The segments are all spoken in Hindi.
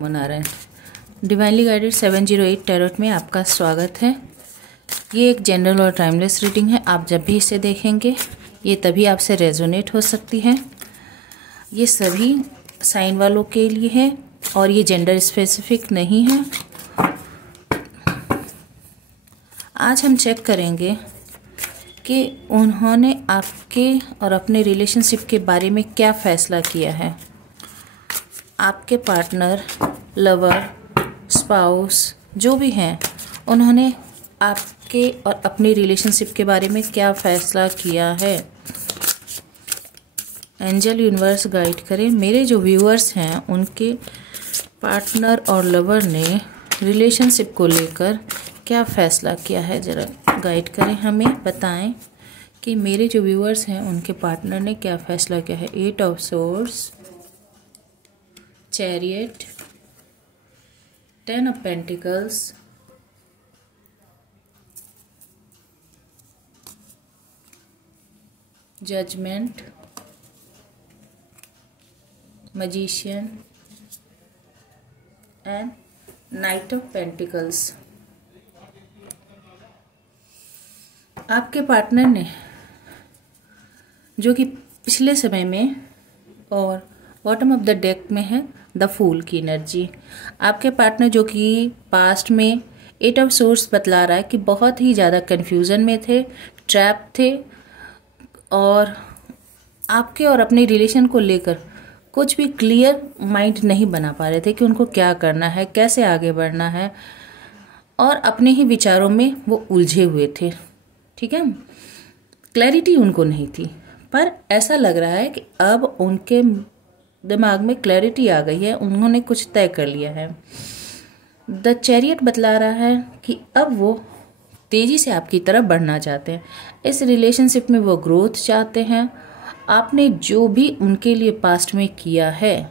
मना रहे हैं। डिवाइनली गाइडेड 708 टैरोट में आपका स्वागत है। ये एक जनरल और टाइमलेस रीडिंग है। आप जब भी इसे देखेंगे ये तभी आपसे रेजोनेट हो सकती है। ये सभी साइन वालों के लिए है और ये जेंडर स्पेसिफिक नहीं है। आज हम चेक करेंगे कि उन्होंने आपके और अपने रिलेशनशिप के बारे में क्या फ़ैसला किया है। आपके पार्टनर, लवर, स्पाउस जो भी हैं, उन्होंने आपके और अपनी रिलेशनशिप के बारे में क्या फ़ैसला किया है। एंजल यूनिवर्स गाइड करें। मेरे जो व्यूअर्स हैं उनके पार्टनर और लवर ने रिलेशनशिप को लेकर क्या फ़ैसला किया है, ज़रा गाइड करें, हमें बताएं कि मेरे जो व्यूअर्स हैं उनके पार्टनर ने क्या फ़ैसला किया है। 8 of swords, chariot, 10 of pentacles, judgement, magician and knight of pentacles. आपके पार्टनर ने जो कि पिछले समय में और बॉटम ऑफ द डेक में है द फूल की एनर्जी। आपके पार्टनर जो कि पास्ट में 8 ऑफ सोर्ड्स बतला रहा है कि बहुत ही ज़्यादा कन्फ्यूज़न में थे, ट्रैप थे और आपके और अपने रिलेशन को लेकर कुछ भी क्लियर माइंड नहीं बना पा रहे थे कि उनको क्या करना है, कैसे आगे बढ़ना है, और अपने ही विचारों में वो उलझे हुए थे। ठीक है, क्लैरिटी उनको नहीं थी, पर ऐसा लग रहा है कि अब उनके दिमाग में क्लैरिटी आ गई है, उन्होंने कुछ तय कर लिया है। द चैरियट बतला रहा है कि अब वो तेज़ी से आपकी तरफ बढ़ना चाहते हैं। इस रिलेशनशिप में वो ग्रोथ चाहते हैं। आपने जो भी उनके लिए पास्ट में किया है,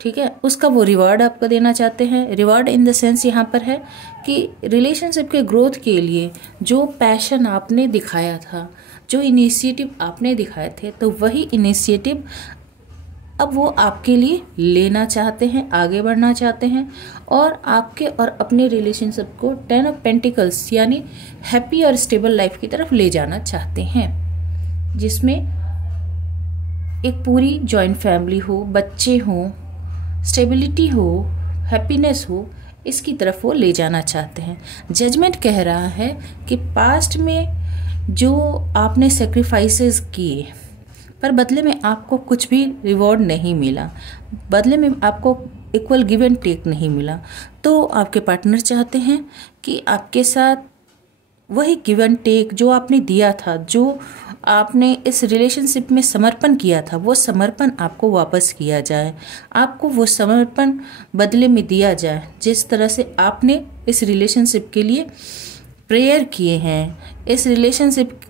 ठीक है, उसका वो रिवार्ड आपको देना चाहते हैं। रिवार्ड इन द सेंस यहाँ पर है कि रिलेशनशिप के ग्रोथ के लिए जो पैशन आपने दिखाया था, जो इनिशिएटिव आपने दिखाए थे, तो वही इनिशिएटिव अब वो आपके लिए लेना चाहते हैं, आगे बढ़ना चाहते हैं और आपके और अपने रिलेशनशिप को 10 ऑफ पेंटिकल्स यानी हैप्पी और स्टेबल लाइफ की तरफ ले जाना चाहते हैं, जिसमें एक पूरी जॉइंट फैमिली हो, बच्चे हों, स्टेबिलिटी हो, हैप्पीनेस हो, इसकी तरफ वो ले जाना चाहते हैं। जजमेंट कह रहा है कि पास्ट में जो आपने सेक्रीफाइसेस किए पर बदले में आपको कुछ भी रिवॉर्ड नहीं मिला, बदले में आपको इक्वल गिव एंड टेक नहीं मिला, तो आपके पार्टनर चाहते हैं कि आपके साथ वही गिव एंड टेक जो आपने दिया था, जो आपने इस रिलेशनशिप में समर्पण किया था, वो समर्पण आपको वापस किया जाए, आपको वो समर्पण बदले में दिया जाए। जिस तरह से आपने इस रिलेशनशिप के लिए प्रेयर किए हैं, इस रिलेशनशिप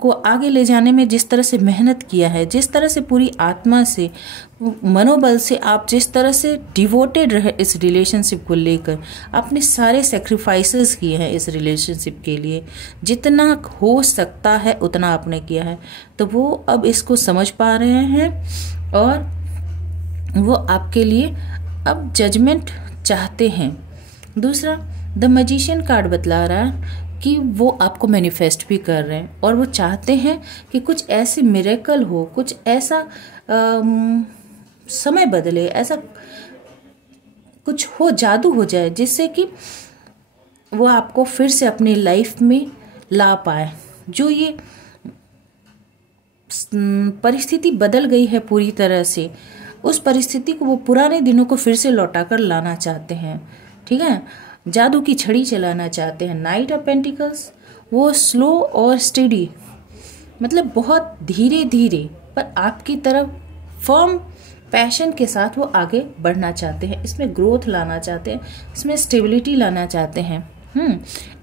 को आगे ले जाने में जिस तरह से मेहनत किया है, जिस तरह से पूरी आत्मा से, मनोबल से आप जिस तरह से डिवोटेड रहे इस रिलेशनशिप को लेकर, आपने सारे सेक्रीफाइसेस किए हैं इस रिलेशनशिप के लिए, जितना हो सकता है उतना आपने किया है, तो वो अब इसको समझ पा रहे हैं और वो आपके लिए अब जजमेंट चाहते हैं। दूसरा, द मैजिशियन कार्ड बतला रहा है कि वो आपको मैनिफेस्ट भी कर रहे हैं और वो चाहते हैं कि कुछ ऐसी मिरेकल हो, कुछ ऐसा समय बदले, ऐसा कुछ हो, जादू हो जाए, जिससे कि वो आपको फिर से अपनी लाइफ में ला पाए। जो ये परिस्थिति बदल गई है पूरी तरह से, उस परिस्थिति को वो पुराने दिनों को फिर से लौटा कर लाना चाहते हैं। ठीक है, जादू की छड़ी चलाना चाहते हैं। नाइट ऑफ पेंटिकल्स, वो स्लो और स्टेडी, मतलब बहुत धीरे धीरे पर आपकी तरफ फर्म पैशन के साथ वो आगे बढ़ना चाहते हैं, इसमें ग्रोथ लाना चाहते हैं, इसमें स्टेबिलिटी लाना चाहते हैं।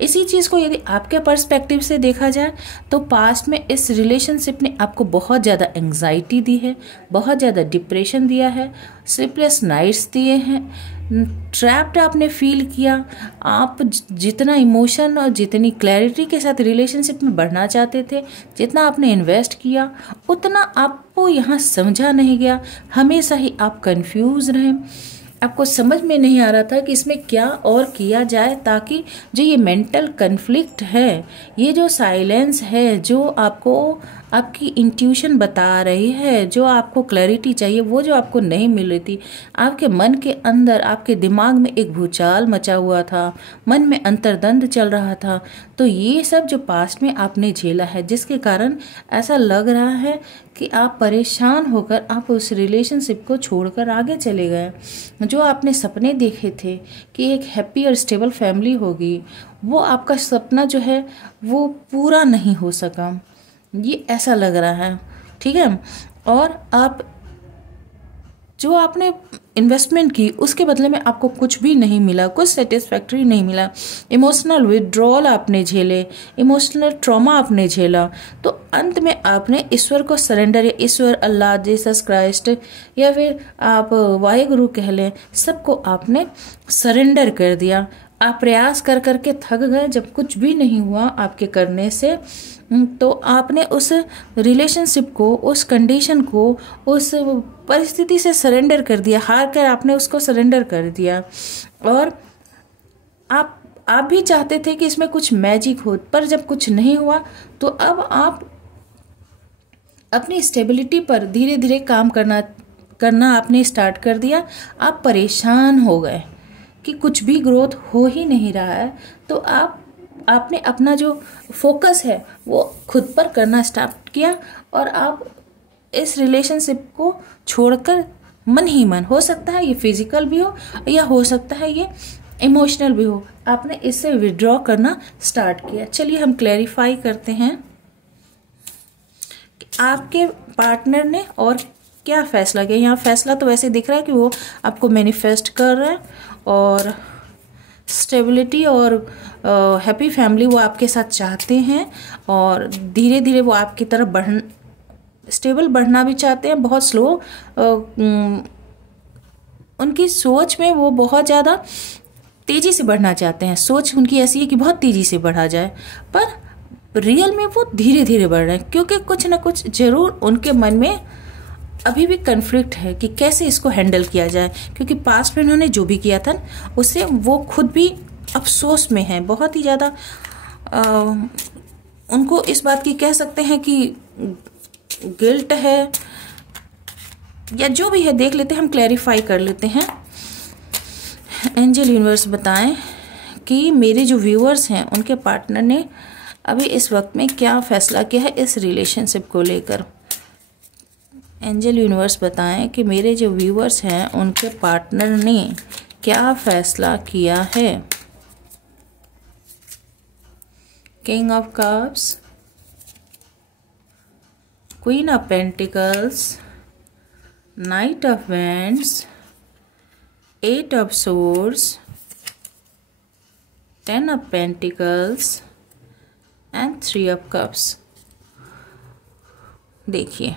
इसी चीज़ को यदि आपके पर्सपेक्टिव से देखा जाए तो पास्ट में इस रिलेशनशिप ने आपको बहुत ज़्यादा एंग्जाइटी दी है, बहुत ज़्यादा डिप्रेशन दिया है, स्लीपलेस नाइट्स दिए हैं, ट्रैप्ड आपने फील किया। आप जितना इमोशन और जितनी क्लैरिटी के साथ रिलेशनशिप में बढ़ना चाहते थे, जितना आपने इन्वेस्ट किया, उतना आपको यहाँ समझा नहीं गया, हमेशा ही आप कंफ्यूज रहे आपको समझ में नहीं आ रहा था कि इसमें क्या और किया जाए, ताकि जो ये मेंटल कन्फ्लिक्ट है, ये जो साइलेंस है, जो आपको आपकी इंट्यूशन बता रही है, जो आपको क्लैरिटी चाहिए, वो जो आपको नहीं मिल रही थी, आपके मन के अंदर, आपके दिमाग में एक भूचाल मचा हुआ था, मन में अंतर्द्वंद चल रहा था। तो ये सब जो पास्ट में आपने झेला है, जिसके कारण ऐसा लग रहा है कि आप परेशान होकर आप उस रिलेशनशिप को छोड़कर आगे चले गए। जो आपने सपने देखे थे कि एक हैप्पी और स्टेबल फैमिली होगी, वो आपका सपना जो है वो पूरा नहीं हो सका, ये ऐसा लग रहा है, ठीक है। और आप जो आपने इन्वेस्टमेंट की, उसके बदले में आपको कुछ भी नहीं मिला, कुछ सेटिस्फैक्ट्री नहीं मिला। इमोशनल विड्रॉल आपने झेले, इमोशनल ट्रॉमा आपने झेला। तो अंत में आपने ईश्वर को सरेंडर, या ईश्वर, अल्लाह, जीसस क्राइस्ट, या फिर आप वाहेगुरु कह लें, सबको आपने सरेंडर कर दिया। आप प्रयास कर करके थक गए, जब कुछ भी नहीं हुआ आपके करने से, तो आपने उस रिलेशनशिप को, उस कंडीशन को, उस परिस्थिति से सरेंडर कर दिया, हार कर आपने उसको सरेंडर कर दिया। और आप भी चाहते थे कि इसमें कुछ मैजिक हो, पर जब कुछ नहीं हुआ तो अब आप अपनी स्टेबिलिटी पर धीरे धीरे काम करना आपने स्टार्ट कर दिया। आप परेशान हो गए कि कुछ भी ग्रोथ हो ही नहीं रहा है। तो आपने अपना जो फोकस है वो खुद पर करना स्टार्ट किया, और आप इस रिलेशनशिप को छोड़कर मन ही मन, हो सकता है ये फिजिकल भी हो या हो सकता है ये इमोशनल भी हो, आपने इससे विड्रॉ करना स्टार्ट किया। चलिए हम क्लैरिफाई करते हैं कि आपके पार्टनर ने और क्या फैसला किया। यहाँ फैसला तो वैसे दिख रहा है कि वो आपको मैनिफेस्ट कर रहा है, और स्टेबिलिटी और हैप्पी फैमिली वो आपके साथ चाहते हैं, और धीरे धीरे वो आपकी तरफ स्टेबल बढ़ना भी चाहते हैं। बहुत स्लो उनकी सोच में वो बहुत ज़्यादा तेज़ी से बढ़ना चाहते हैं। सोच उनकी ऐसी है कि बहुत तेज़ी से बढ़ा जाए, पर रियल में वो धीरे धीरे बढ़ रहे हैं, क्योंकि कुछ ना कुछ ज़रूर उनके मन में अभी भी कन्फ्लिक्ट है कि कैसे इसको हैंडल किया जाए। क्योंकि पास्ट में उन्होंने जो भी किया था उससे वो खुद भी अफसोस में है, बहुत ही ज़्यादा। उनको इस बात की कह सकते हैं कि गिल्ट है, या जो भी है, देख लेते हैं, हम क्लैरिफाई कर लेते हैं। एंजल यूनिवर्स बताएं कि मेरे जो व्यूअर्स हैं उनके पार्टनर ने अभी इस वक्त में क्या फैसला किया है इस रिलेशनशिप को लेकर। एंजल यूनिवर्स बताएं कि मेरे जो व्यूअर्स हैं उनके पार्टनर ने क्या फैसला किया है। King of cups, queen of pentacles, knight of wands, eight of swords, 10 of pentacles and 3 of cups. देखिए,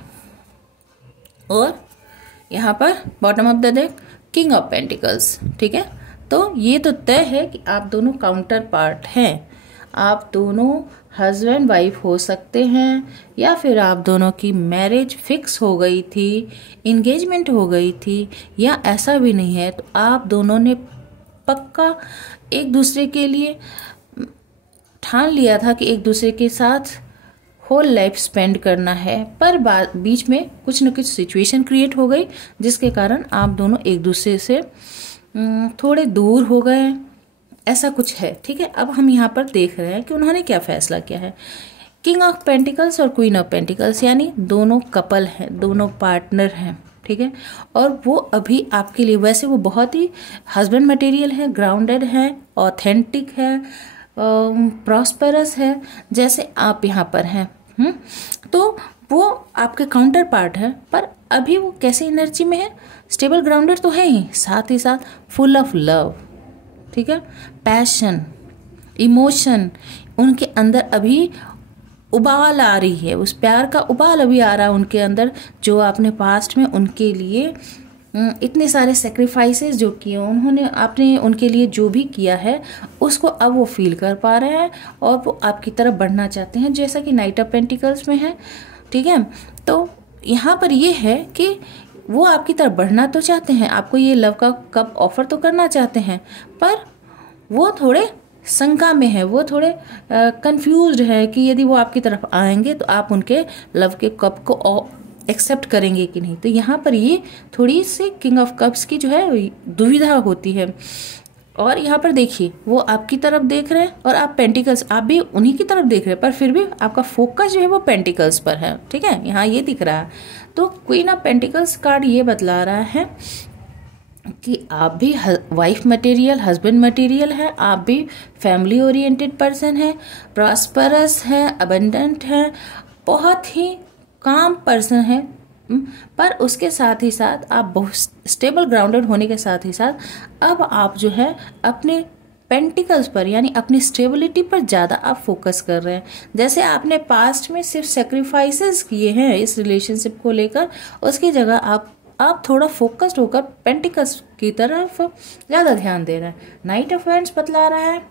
और यहाँ पर bottom of the deck king of pentacles, ठीक है। तो ये तो तय है कि आप दोनों काउंटर पार्ट हैं, आप दोनों हस्बैंड वाइफ हो सकते हैं, या फिर आप दोनों की मैरिज फिक्स हो गई थी, इंगेजमेंट हो गई थी, या ऐसा भी नहीं है। तो आप दोनों ने पक्का एक दूसरे के लिए ठान लिया था कि एक दूसरे के साथ होल लाइफ स्पेंड करना है, पर बीच में कुछ न कुछ सिचुएशन क्रिएट हो गई, जिसके कारण आप दोनों एक दूसरे से थोड़े दूर हो गए, ऐसा कुछ है, ठीक है। अब हम यहाँ पर देख रहे हैं कि उन्होंने क्या फैसला किया है। किंग ऑफ पेंटिकल्स और क्वीन ऑफ पेंटिकल्स, यानी दोनों कपल हैं, दोनों पार्टनर हैं, ठीक है। और वो अभी आपके लिए, वैसे वो बहुत ही हस्बैंड मटेरियल है, ग्राउंडेड है, ऑथेंटिक है, प्रॉस्परस है, जैसे आप यहाँ पर हैं। तो वो आपके काउंटर पार्ट है, पर अभी वो कैसी एनर्जी में है, स्टेबल ग्राउंडेड तो है ही, साथ ही साथ फुल ऑफ लव, ठीक है, पैशन, इमोशन, उनके अंदर अभी उबाल आ रही है, उस प्यार का उबाल अभी आ रहा है उनके अंदर, जो आपने पास्ट में उनके लिए इतने सारे सेक्रीफाइसेस जो किए उन्होंने, आपने उनके लिए जो भी किया है उसको अब वो फील कर पा रहे हैं, और वो आपकी तरफ बढ़ना चाहते हैं, जैसा कि नाइट ऑफ पेंटिकल्स में है, ठीक है। तो यहाँ पर ये है कि वो आपकी तरफ बढ़ना तो चाहते हैं, आपको ये लव का कप ऑफर तो करना चाहते हैं, पर वो थोड़े शंका में है, वो थोड़े कंफ्यूज्ड है कि यदि वो आपकी तरफ आएंगे तो आप उनके लव के कप को एक्सेप्ट करेंगे कि नहीं। तो यहाँ पर ये थोड़ी सी किंग ऑफ कप्स की जो है दुविधा होती है। और यहाँ पर देखिए वो आपकी तरफ देख रहे हैं और आप पेंटिकल्स, आप भी उन्हीं की तरफ देख रहे हैं, पर फिर भी आपका फोकस जो है वो पेंटिकल्स पर है। ठीक है, यहाँ ये दिख रहा है। तो क्वीन ऑफ पेंटिकल्स कार्ड ये बतला रहा है कि आप भी वाइफ मटेरियल, हस्बैंड मटेरियल है, आप भी फैमिली ओरिएंटेड पर्सन है, प्रॉस्परस है, अबंडेंट है, बहुत ही काम पर्सन है, पर उसके साथ ही साथ आप बहुत स्टेबल ग्राउंडेड होने के साथ ही साथ अब आप जो है अपने पेंटिकल्स पर यानी अपनी स्टेबिलिटी पर ज़्यादा आप फोकस कर रहे हैं। जैसे आपने पास्ट में सिर्फ सेक्रीफाइसेस किए हैं इस रिलेशनशिप को लेकर, उसकी जगह आप थोड़ा फोकस्ड होकर पेंटिकल्स की तरफ ज़्यादा ध्यान दे रहे हैं। नाइट ऑफ वैंड्स बतला रहा है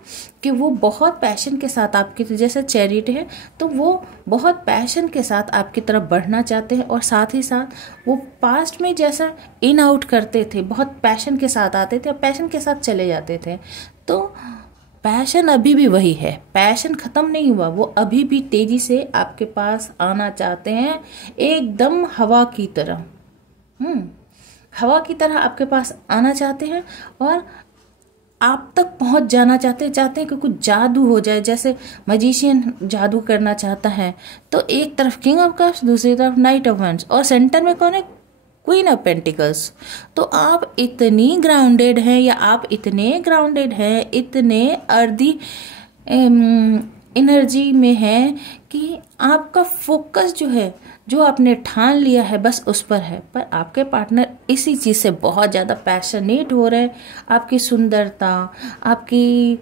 कि वो बहुत पैशन के साथ आपकी, जैसे चैरिट है तो वो बहुत पैशन के साथ आपकी तरफ बढ़ना चाहते हैं, और साथ ही साथ वो पास्ट में जैसा इन आउट करते थे, बहुत पैशन के साथ आते थे और पैशन के साथ चले जाते थे। तो पैशन अभी भी वही है, पैशन खत्म नहीं हुआ, वो अभी भी तेजी से आपके पास आना चाहते हैं, एकदम हवा की तरह। हवा की तरह आपके पास आना चाहते हैं और आप तक पहुंच जाना चाहते हैं कि कुछ जादू हो जाए, जैसे मजिशियन जादू करना चाहता है। तो एक तरफ किंग ऑफ कप्स, दूसरी तरफ नाइट ऑफ वैंड्स, और सेंटर में कौन है? Queen of pentacles. तो आप इतनी ग्राउंडेड हैं, या आप इतने ग्राउंडेड हैं, इतने अर्दी एनर्जी में है कि आपका फोकस जो है, जो आपने ठान लिया है बस उस पर है। पर आपके पार्टनर इसी चीज़ से बहुत ज़्यादा पैशनेट हो रहे हैं। आपकी सुंदरता, आपकी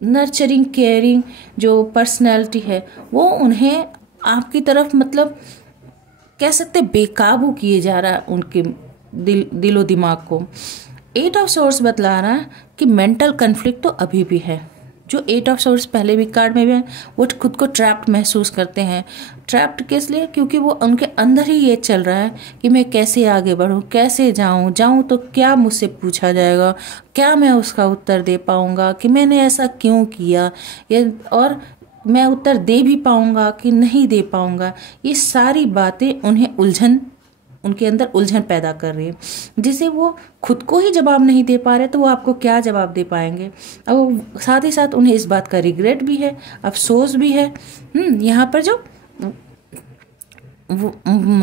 नर्चरिंग केयरिंग जो पर्सनैलिटी है, वो उन्हें आपकी तरफ मतलब कह सकते बेकाबू किए जा रहा है, उनके दिलो दिमाग को। 8 ऑफ सोर्स बतला रहा है कि मेंटल कन्फ्लिक्ट तो अभी भी है। जो 8 ऑफ सोर्स पहले भी कार्ड में भी है, वो खुद को ट्रैप्ड महसूस करते हैं। ट्रैप्ड किस लिए? क्योंकि वो उनके अंदर ही ये चल रहा है कि मैं कैसे आगे बढ़ूं, कैसे जाऊं तो क्या मुझसे पूछा जाएगा, क्या मैं उसका उत्तर दे पाऊंगा कि मैंने ऐसा क्यों किया, ये और मैं उत्तर दे भी पाऊंगा कि नहीं दे पाऊंगा। ये सारी बातें उनके अंदर उलझन पैदा कर रही है, जिसे वो खुद को ही जवाब नहीं दे पा रहे, तो वो आपको क्या जवाब दे पाएंगे। अब साथ ही साथ उन्हें इस बात का रिग्रेट भी है, अफसोस भी है। यहाँ पर जो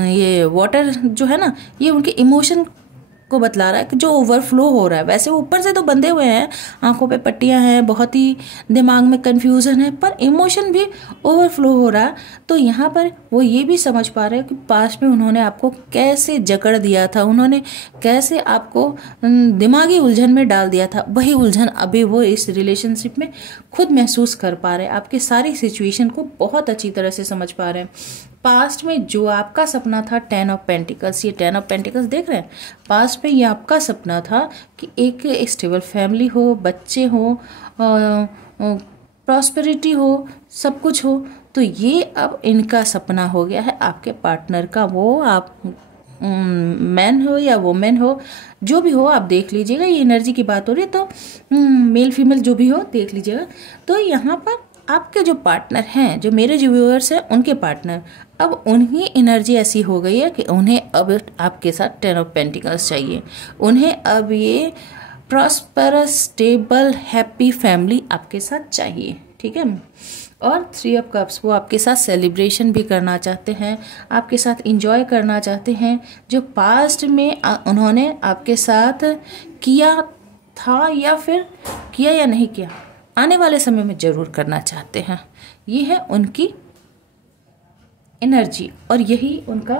ये वाटर जो है ना, ये उनके इमोशन को बतला रहा है कि जो ओवरफ्लो हो रहा है। वैसे ऊपर से तो बंधे हुए हैं, आंखों पे पट्टियां हैं, बहुत ही दिमाग में कंफ्यूजन है, पर इमोशन भी ओवरफ्लो हो रहा है। तो यहाँ पर वो ये भी समझ पा रहे हैं कि पास्ट में उन्होंने आपको कैसे जकड़ दिया था, उन्होंने कैसे आपको दिमागी उलझन में डाल दिया था। वही उलझन अभी वो इस रिलेशनशिप में खुद महसूस कर पा रहे हैं, आपकी सारी सिचुएशन को बहुत अच्छी तरह से समझ पा रहे हैं। पास्ट में जो आपका सपना था 10 ऑफ पेंटिकल्स, ये 10 ऑफ पेंटिकल्स देख रहे हैं, पास्ट में ये आपका सपना था कि एक स्टेबल फैमिली हो, बच्चे हो, प्रॉस्पेरिटी हो, सब कुछ हो। तो ये अब इनका सपना हो गया है आपके पार्टनर का। वो आप मैन हो या वुमेन हो, जो भी हो आप देख लीजिएगा, ये एनर्जी की बात हो रही है तो मेल फीमेल जो भी हो देख लीजिएगा। तो यहाँ पर आपके जो पार्टनर हैं, जो मेरे जो व्यूअर्स हैं, उनके पार्टनर, अब उन्हीं एनर्जी ऐसी हो गई है कि उन्हें अब आपके साथ 10 ऑफ पेंटिकल्स चाहिए। उन्हें अब ये प्रॉस्परस, स्टेबल, हैप्पी फैमिली आपके साथ चाहिए। ठीक है। और 3 ऑफ कप्स, वो आपके साथ सेलिब्रेशन भी करना चाहते हैं, आपके साथ इंजॉय करना चाहते हैं। जो पास्ट में उन्होंने आपके साथ किया था या फिर किया या नहीं किया, आने वाले समय में जरूर करना चाहते हैं। ये है उनकी एनर्जी और यही उनका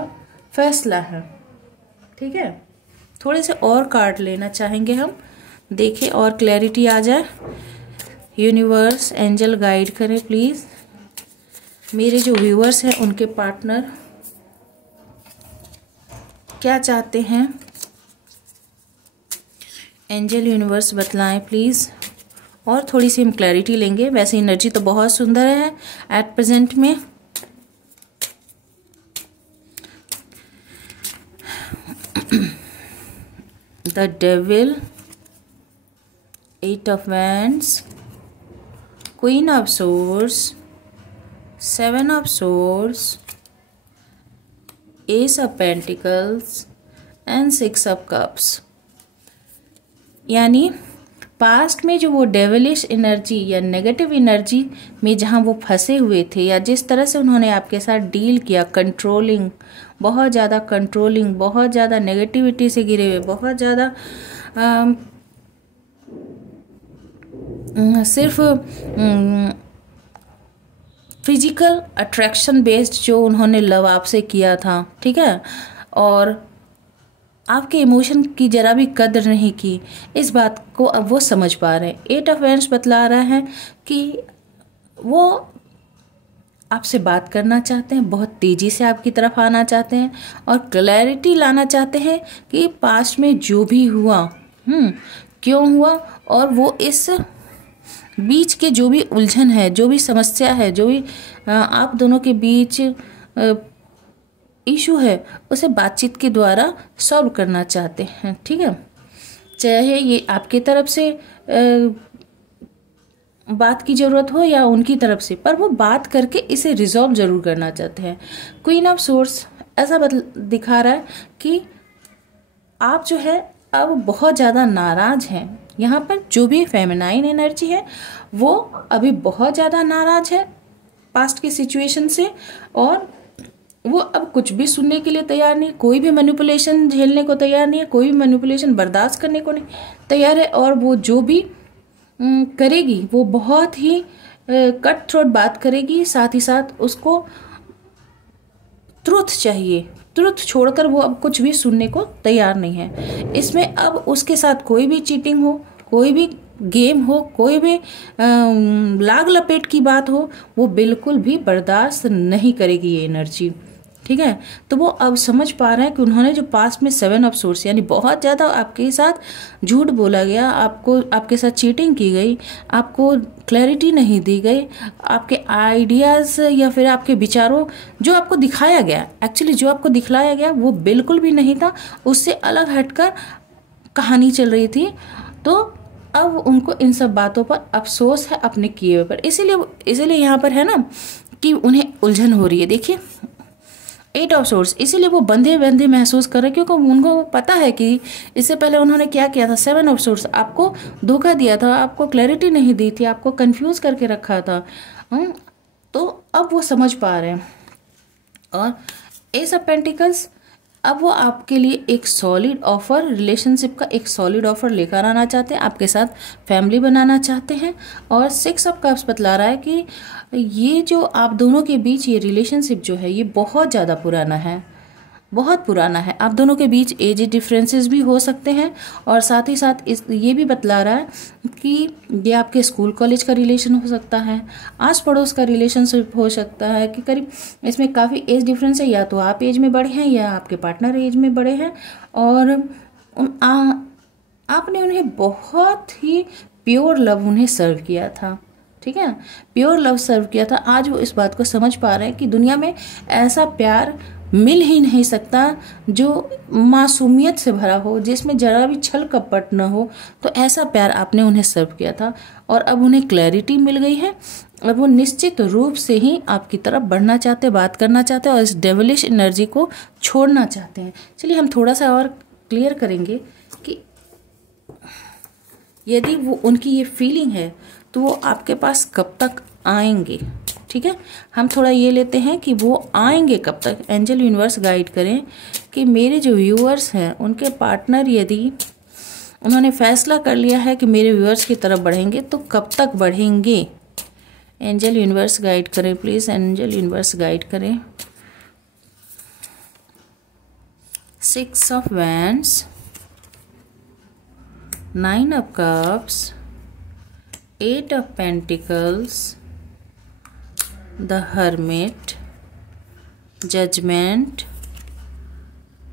फैसला है। ठीक है। थोड़े से और कार्ड लेना चाहेंगे हम, देखें और क्लैरिटी आ जाए। यूनिवर्स, एंजल गाइड करें प्लीज। मेरे जो व्यूअर्स हैं उनके पार्टनर क्या चाहते हैं, एंजल यूनिवर्स बतलाएं प्लीज। और थोड़ी सी हम क्लैरिटी लेंगे। वैसे एनर्जी तो बहुत सुंदर है एट प्रेजेंट में। The devil, 8 of wands, Queen of swords, 7 of swords, Ace of pentacles and 6 of cups। यानी पास्ट में जो वो डेविलिश एनर्जी या नेगेटिव एनर्जी में जहाँ वो फंसे हुए थे, या जिस तरह से उन्होंने आपके साथ डील किया, कंट्रोलिंग, बहुत ज़्यादा कंट्रोलिंग, बहुत ज़्यादा नेगेटिविटी से घिरे हुए, बहुत ज़्यादा सिर्फ फिजिकल अट्रैक्शन बेस्ड जो उन्होंने लव आपसे किया था, ठीक है, और आपके इमोशन की जरा भी कदर नहीं की, इस बात को अब वो समझ पा रहे हैं। 8 of wands बतला रहा है कि वो आपसे बात करना चाहते हैं, बहुत तेज़ी से आपकी तरफ आना चाहते हैं और क्लैरिटी लाना चाहते हैं कि पास्ट में जो भी हुआ क्यों हुआ, और वो इस बीच के जो भी उलझन है, जो भी समस्या है, जो भी आप दोनों के बीच इशू है, उसे बातचीत के द्वारा सॉल्व करना चाहते हैं, ठीक है। चाहे ये आपके तरफ से बात की ज़रूरत हो या उनकी तरफ से, पर वो बात करके इसे रिजॉल्व ज़रूर करना चाहते हैं। क्वीन ऑफ सोर्स ऐसा दिखा रहा है कि आप जो है अब बहुत ज़्यादा नाराज़ हैं। यहाँ पर जो भी फेमिनाइन एनर्जी है वो अभी बहुत ज़्यादा नाराज़ है पास्ट की सिचुएशन से, और वो अब कुछ भी सुनने के लिए तैयार नहीं, कोई भी मैनिपुलेशन झेलने को तैयार नहीं है, कोई भी मैनिपुलेशन बर्दाश्त करने को नहीं तैयार है, और वो जो भी करेगी वो बहुत ही कट थ्रोट बात करेगी, साथ ही साथ उसको ट्रुथ चाहिए, ट्रुथ छोड़कर वो अब कुछ भी सुनने को तैयार नहीं है। इसमें अब उसके साथ कोई भी चीटिंग हो, कोई भी गेम हो, कोई भी लाग लपेट की बात हो, वो बिल्कुल भी बर्दाश्त नहीं करेगी ये एनर्जी, ठीक है। तो वो अब समझ पा रहे हैं कि उन्होंने जो पास्ट में 7 ऑफ सोर्स यानी बहुत ज़्यादा आपके साथ झूठ बोला गया, आपके साथ चीटिंग की गई, आपको क्लैरिटी नहीं दी गई, आपके आइडियाज़ या फिर आपके विचारों जो आपको दिखाया गया, एक्चुअली जो आपको दिखलाया गया वो बिल्कुल भी नहीं था, उससे अलग हटकर कहानी चल रही थी। तो अब उनको इन सब बातों पर अफसोस है अपने किए हुए पर, इसीलिए यहाँ पर है ना कि उन्हें उलझन हो रही है। देखिए 8 ऑफ सोर्स, इसीलिए वो बंधे बंधे महसूस कर रहे हैं, क्योंकि उनको पता है कि इससे पहले उन्होंने क्या किया था। 7 ऑफ सोर्स आपको धोखा दिया था, आपको क्लैरिटी नहीं दी थी, आपको कंफ्यूज करके रखा था। तो अब वो समझ पा रहे हैं। और एस ऑफ पेंटिकल्स, अब वो आपके लिए एक सॉलिड ऑफर, रिलेशनशिप का एक सॉलिड ऑफर लेकर आना चाहते हैं, आपके साथ फैमिली बनाना चाहते हैं। और 6 ऑफ कप्स बतला रहा है कि ये जो आप दोनों के बीच ये रिलेशनशिप जो है ये बहुत ज़्यादा पुराना है, बहुत पुराना है। आप दोनों के बीच एज डिफरेंसेस भी हो सकते हैं, और साथ ही साथ ये भी बतला रहा है कि ये आपके स्कूल कॉलेज का रिलेशन हो सकता है, आस पड़ोस का रिलेशनशिप हो सकता है कि करीब इसमें काफ़ी एज डिफरेंस है, या तो आप एज में बड़े हैं या आपके पार्टनर एज में बड़े हैं, और आपने उन्हें बहुत ही प्योर लव उन्हें सर्व किया था, ठीक है, प्योर लव सर्व किया था। आज वो इस बात को समझ पा रहे हैं कि दुनिया में ऐसा प्यार मिल ही नहीं सकता जो मासूमियत से भरा हो, जिसमें जरा भी छल कपट न हो। तो ऐसा प्यार आपने उन्हें सर्व किया था, और अब उन्हें क्लैरिटी मिल गई है, और वो निश्चित रूप से ही आपकी तरफ बढ़ना चाहते, बात करना चाहते हैं, और इस डेविलिश एनर्जी को छोड़ना चाहते हैं। चलिए हम थोड़ा सा और क्लियर करेंगे कि यदि वो उनकी ये फीलिंग है तो वो आपके पास कब तक आएंगे, ठीक है। हम थोड़ा ये लेते हैं कि वो आएंगे कब तक। एंजल यूनिवर्स गाइड करें कि मेरे जो व्यूअर्स हैं उनके पार्टनर यदि उन्होंने फैसला कर लिया है कि मेरे व्यूअर्स की तरफ बढ़ेंगे तो कब तक बढ़ेंगे। एंजल यूनिवर्स गाइड करें प्लीज़, एंजल यूनिवर्स गाइड करें। 6 of wands, 9 of cups, 8 of Pentacles, the Hermit, Judgment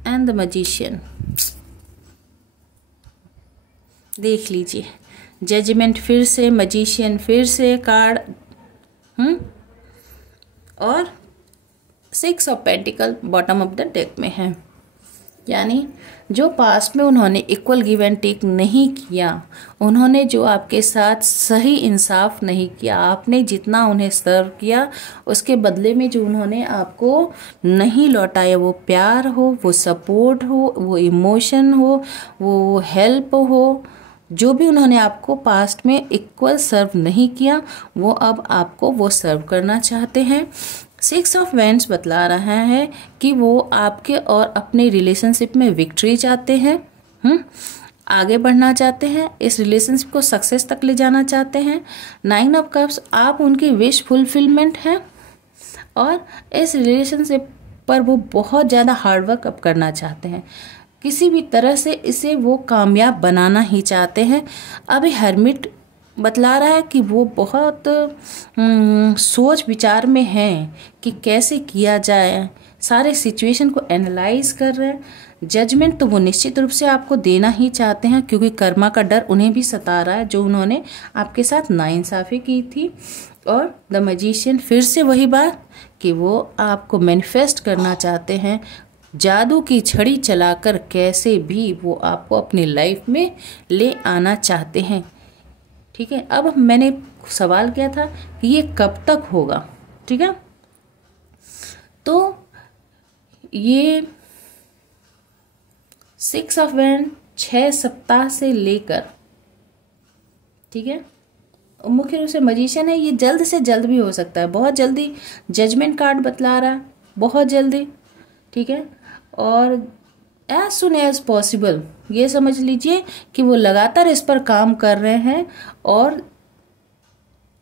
and the Magician। देख लीजिए, जजमेंट फिर से, मजिशियन फिर से कार्ड, और 6 of Pentacles bottom of the deck में है। यानी जो पास्ट में उन्होंने इक्वल गिव एंड टेक नहीं किया, उन्होंने जो आपके साथ सही इंसाफ नहीं किया, आपने जितना उन्हें सर्व किया उसके बदले में जो उन्होंने आपको नहीं लौटाया, वो प्यार हो, वो सपोर्ट हो, वो इमोशन हो, वो हेल्प हो, जो भी उन्होंने आपको पास्ट में इक्वल सर्व नहीं किया, वो अब आपको वो सर्व करना चाहते हैं। 6 ऑफ वैंड्स बतला रहा है कि वो आपके और अपने रिलेशनशिप में विक्ट्री चाहते हैं, आगे बढ़ना चाहते हैं, इस रिलेशनशिप को सक्सेस तक ले जाना चाहते हैं। 9 ऑफ कप्स, आप उनकी विश फुलफिलमेंट हैं और इस रिलेशनशिप पर वो बहुत ज़्यादा हार्डवर्क अब करना चाहते हैं, किसी भी तरह से इसे वो कामयाब बनाना ही चाहते हैं। अभी हर्मिट बतला रहा है कि वो बहुत सोच विचार में हैं कि कैसे किया जाए, सारे सिचुएशन को एनालाइज कर रहे हैं। जजमेंट तो वो निश्चित रूप से आपको देना ही चाहते हैं, क्योंकि कर्मा का डर उन्हें भी सता रहा है, जो उन्होंने आपके साथ नाइंसाफ़ी की थी। और द मैजिशियन, फिर से वही बात कि वो आपको मैनिफेस्ट करना चाहते हैं, जादू की छड़ी चलाकर कैसे भी वो आपको अपनी लाइफ में ले आना चाहते हैं। ठीक है, अब मैंने सवाल किया था कि ये कब तक होगा, ठीक है, तो ये 6 ऑफ वैंड 6 सप्ताह से लेकर, ठीक है, मुख्य रूप से मैजिशियन है, ये जल्द से जल्द भी हो सकता है, बहुत जल्दी। जजमेंट कार्ड बतला रहा है बहुत जल्दी, ठीक है, और एज सुन एज पॉसिबल, ये समझ लीजिए कि वो लगातार इस पर काम कर रहे हैं और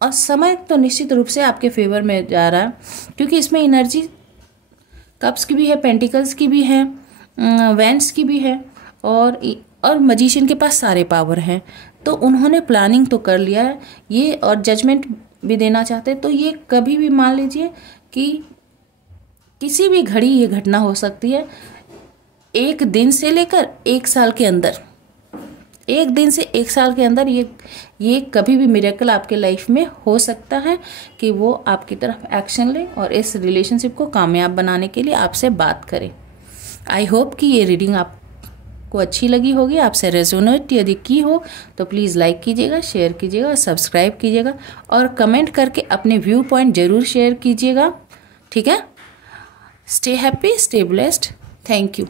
समय तो निश्चित रूप से आपके फेवर में जा रहा है, क्योंकि इसमें एनर्जी कप्स की भी है, पेंटिकल्स की भी है, वैंड्स की भी है, और मैजिशियन के पास सारे पावर हैं। तो उन्होंने प्लानिंग तो कर लिया है ये, और जजमेंट भी देना चाहते हैं। तो ये कभी भी मान लीजिए कि किसी भी घड़ी ये घटना हो सकती है, 1 दिन से लेकर 1 साल के अंदर, 1 दिन से 1 साल के अंदर ये कभी भी मिरेकल आपके लाइफ में हो सकता है कि वो आपकी तरफ एक्शन ले और इस रिलेशनशिप को कामयाब बनाने के लिए आपसे बात करें। आई होप कि ये रीडिंग आपको अच्छी लगी होगी, आपसे रेजोनेट यदि की हो तो प्लीज़ लाइक कीजिएगा, शेयर कीजिएगा और सब्सक्राइब कीजिएगा, और कमेंट करके अपने व्यू पॉइंट ज़रूर शेयर कीजिएगा, ठीक है। Stay happy, stay blessed, thank you.